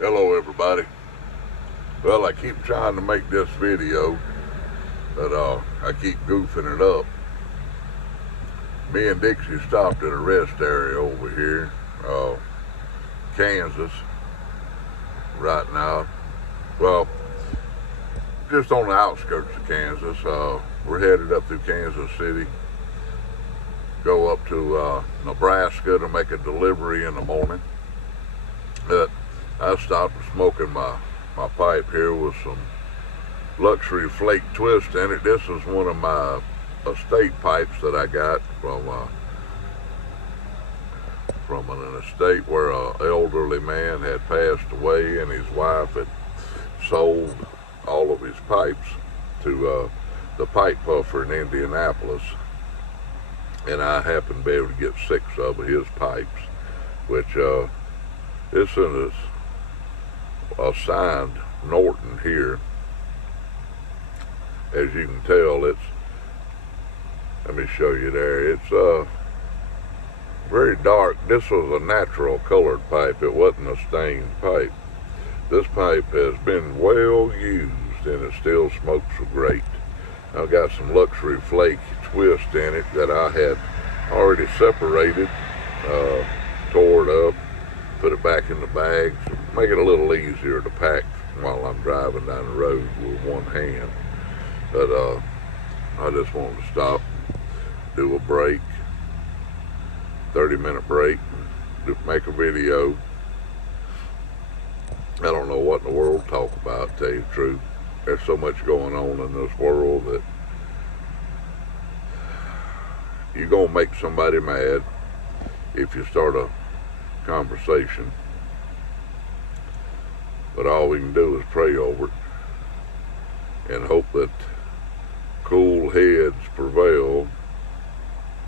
Hello everybody. Well, I keep trying to make this video, but I keep goofing it up. Me and Dixie stopped at a rest area over here, Kansas, right now. Well, just on the outskirts of Kansas. We're headed up through Kansas City, go up to Nebraska to make a delivery in the morning. But I stopped smoking my pipe here with some luxury flake twist in it. This is one of my estate pipes that I got from an estate where an elderly man had passed away, and his wife had sold all of his pipes to the pipe puffer in Indianapolis, and I happened to be able to get 6 of his pipes, which this is assigned Norton here. As you can tell, let me show you there, it's very dark. This was a natural colored pipe. It wasn't a stained pipe. This pipe has been well used and it still smokes great. I've got some luxury flake twist in it that I had already separated, tore it up, put it back in the bags, make it a little easier to pack while I'm driving down the road with one hand. But I just wanted to stop, do a break, 30-minute break, make a video. I don't know what in the world to talk about, to tell you the truth. There's so much going on in this world that you're going to make somebody mad if you start a conversation. But all we can do is pray over it and hope that cool heads prevail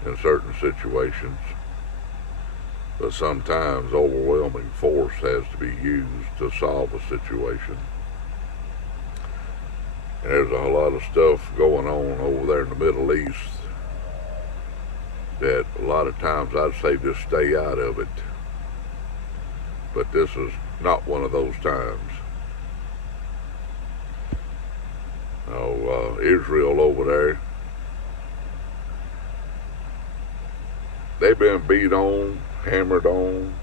in certain situations. But sometimes overwhelming force has to be used to solve a situation. And there's a lot of stuff going on over there in the Middle East that a lot of times I'd say just stay out of it. But this is not one of those times. Israel over there, they've been beat on, hammered on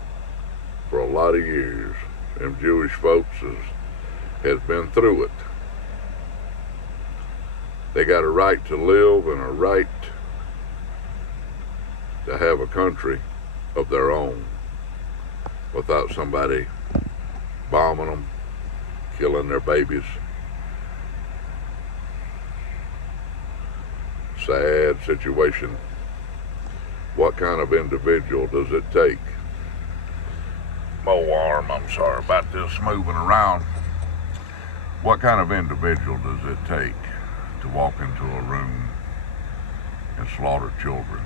for a lot of years. Them Jewish folks has been through it. They got a right to live and a right to have a country of their own without somebody bombing them, killing their babies. Sad situation. What kind of individual does it take? Oh, arm, I'm sorry about this moving around. What kind of individual does it take to walk into a room and slaughter children?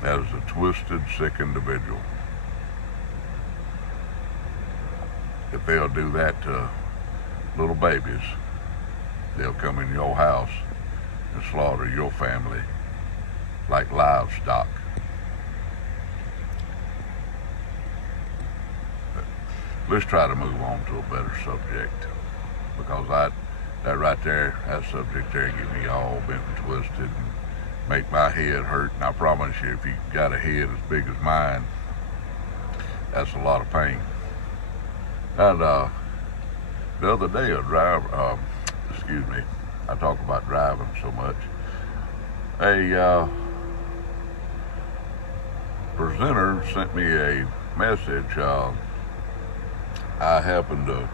That is a twisted, sick individual. If they'll do that to little babies, they'll come in your house and slaughter your family like livestock. Let's try to move on to a better subject, because that right there, that subject there, get me all bent and twisted and make my head hurt. And I promise you, if you got a head as big as mine, that's a lot of pain. And the other day, a driver, I talk about driving so much. A presenter sent me a message. I happened to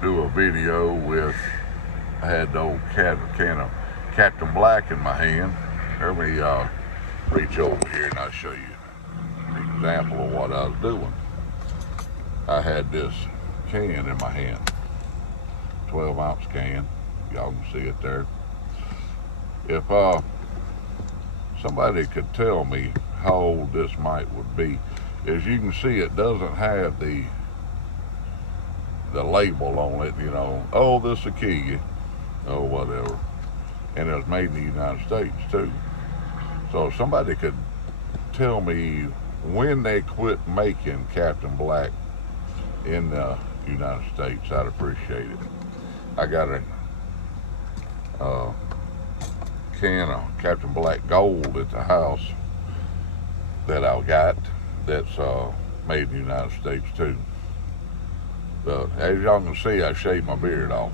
do a video with, I had the old can of Captain Black in my hand. Let me reach over here and I'll show you an example of what I was doing. I had this can in my hand, 12-ounce can. Y'all can see it there. If somebody could tell me how old this mite would be, as you can see, it doesn't have the label on it, you know, oh, this will kill you, oh, whatever. And it was made in the United States too. So if somebody could tell me when they quit making Captain Black in the United States, I'd appreciate it. I got a can of Captain Black Gold at the house that I got that's made in the United States too. But as y'all can see, I shaved my beard off.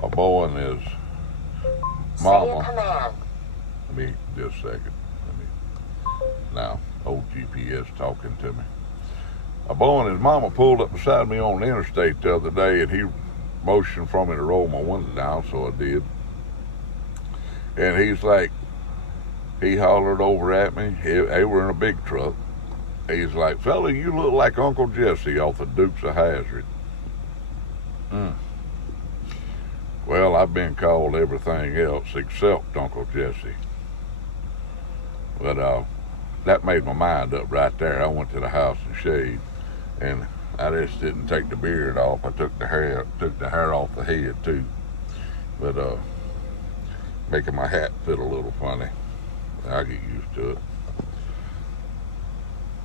My boy and his mama. Let me just a second. Now, old GPS talking to me. My boy and his mama pulled up beside me on the interstate the other day, and he motioned for me to roll my window down, so I did. And he's like, he hollered over at me. They were in a big truck. He's like, fella, you look like Uncle Jesse off the Dukes of Hazzard. Well, I've been called everything else except Uncle Jesse. But that made my mind up right there. I went to the house and shaved, and I just didn't take the beard off. I took the hair off the head too. But making my hat fit a little funny. I get used to it.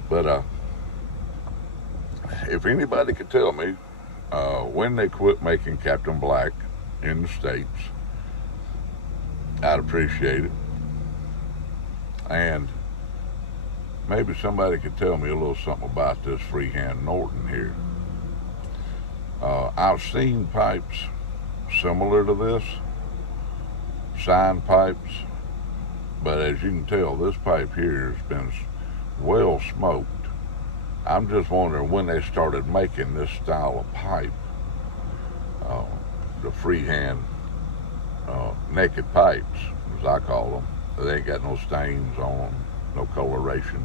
But if anybody could tell me when they quit making Captain Black in the States, I'd appreciate it. And maybe somebody could tell me a little something about this Freehand Norton here. I've seen pipes similar to this, sign pipes, but as you can tell, this pipe here has been well smoked. I'm just wondering when they started making this style of pipe, the freehand naked pipes, as I call them. They ain't got no stains on them, no coloration.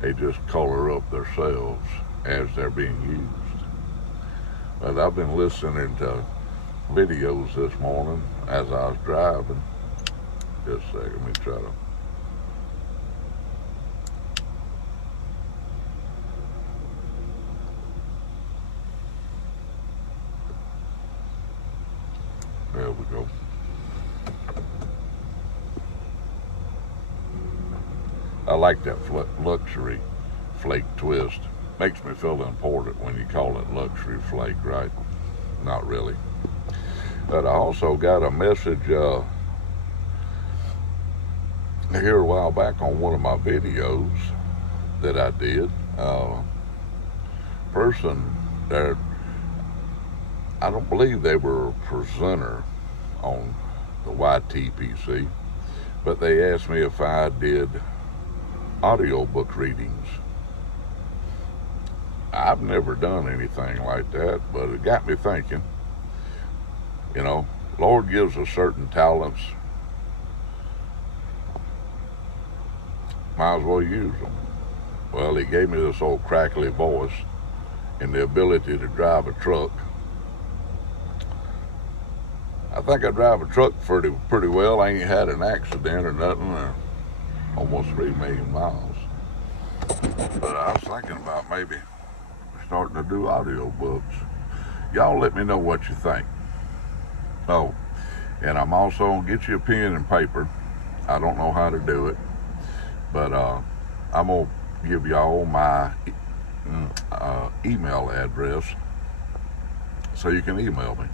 They just color up themselves as they're being used. But I've been listening to videos this morning as I was driving. Just a second, let me try to. There we go. I like that luxury flake twist. Makes me feel important when you call it luxury flake, right? Not really. But I also got a message here a while back on one of my videos that I did. Person that I don't believe they were a presenter on the YTPC, but they asked me if I did audiobook readings. I've never done anything like that, but it got me thinking. You know, Lord gives us certain talents. Might as well use them. Well, he gave me this old crackly voice and the ability to drive a truck. I think I drive a truck pretty well. I ain't had an accident or nothing. Almost 3 million miles. But I was thinking about maybe starting to do audiobooks. Y'all let me know what you think. Oh, and I'm also going to get you a pen and paper. I don't know how to do it, but I'm going to give y'all my email address so you can email me.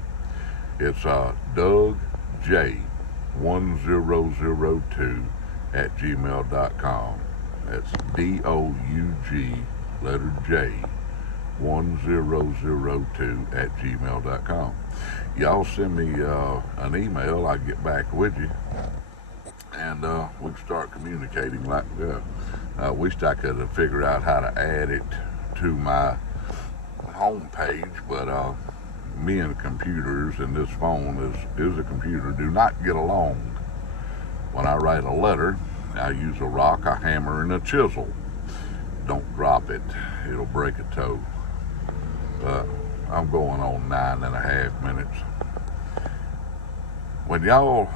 It's DougJ1002@gmail.com. That's DOUG letter J 1002@gmail.com. Y'all send me an email. I'll get back with you, and we can start communicating like that. I wished I could figure out how to add it to my home page, but me and computers and this phone is a computer do not get along. When I write a letter, I use a rock, a hammer, and a chisel. Don't drop it, it'll break a toe. I'm going on 9.5 minutes. When y'all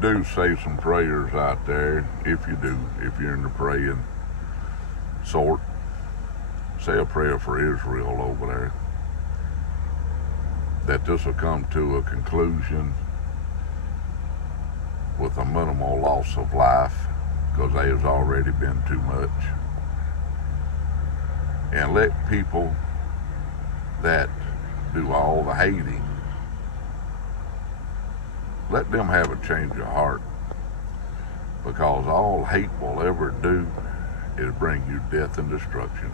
do say some prayers out there, if you're in the praying sort, say a prayer for Israel over there, that this will come to a conclusion with a minimal loss of life, because there's already been too much. And let people that do all the hating, let them have a change of heart, because all hate will ever do is bring you death and destruction.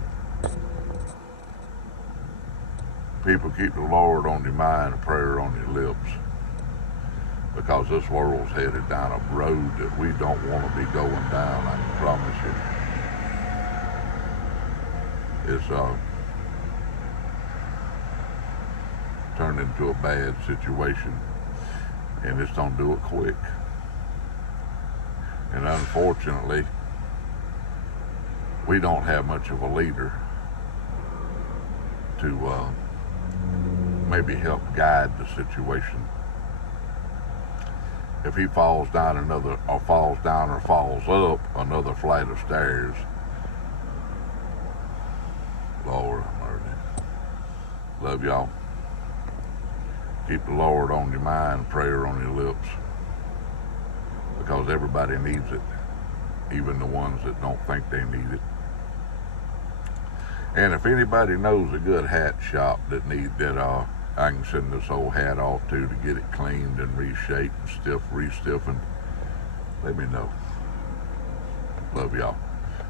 People, keep the Lord on your mind and prayer on your lips, because this world's headed down a road that we don't want to be going down, I can promise you. It's turned into a bad situation, and it's don't do it quick. And unfortunately, we don't have much of a leader to maybe help guide the situation. If he falls down or falls up another flight of stairs, Lord have mercy. Love y'all. Keep the Lord on your mind, prayer on your lips, because everybody needs it, even the ones that don't think they need it. And if anybody knows a good hat shop that I can send this old hat off to get it cleaned and reshaped and re-stiffened, let me know. Love y'all.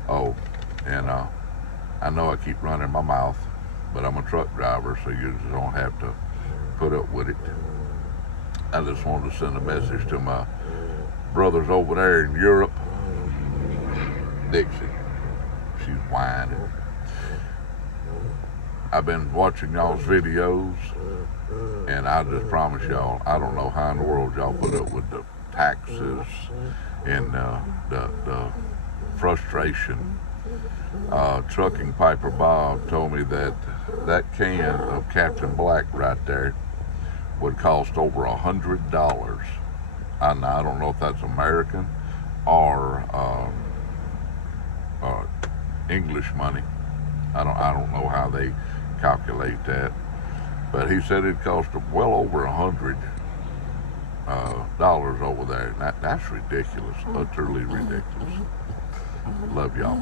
Oh, and I know I keep running my mouth, but I'm a truck driver, so you just don't have to put up with it. I just wanted to send a message to my brothers over there in Europe. Dixie, she's whining. I've been watching y'all's videos, and I just promise y'all, I don't know how in the world y'all put up with the taxes and the frustration. Trucking Piper Bob told me that can of Captain Black right there would cost over $100. I don't know if that's American or English money. I don't know how they calculate that, but he said it cost well over $100 over there. That's ridiculous, utterly ridiculous. Love y'all.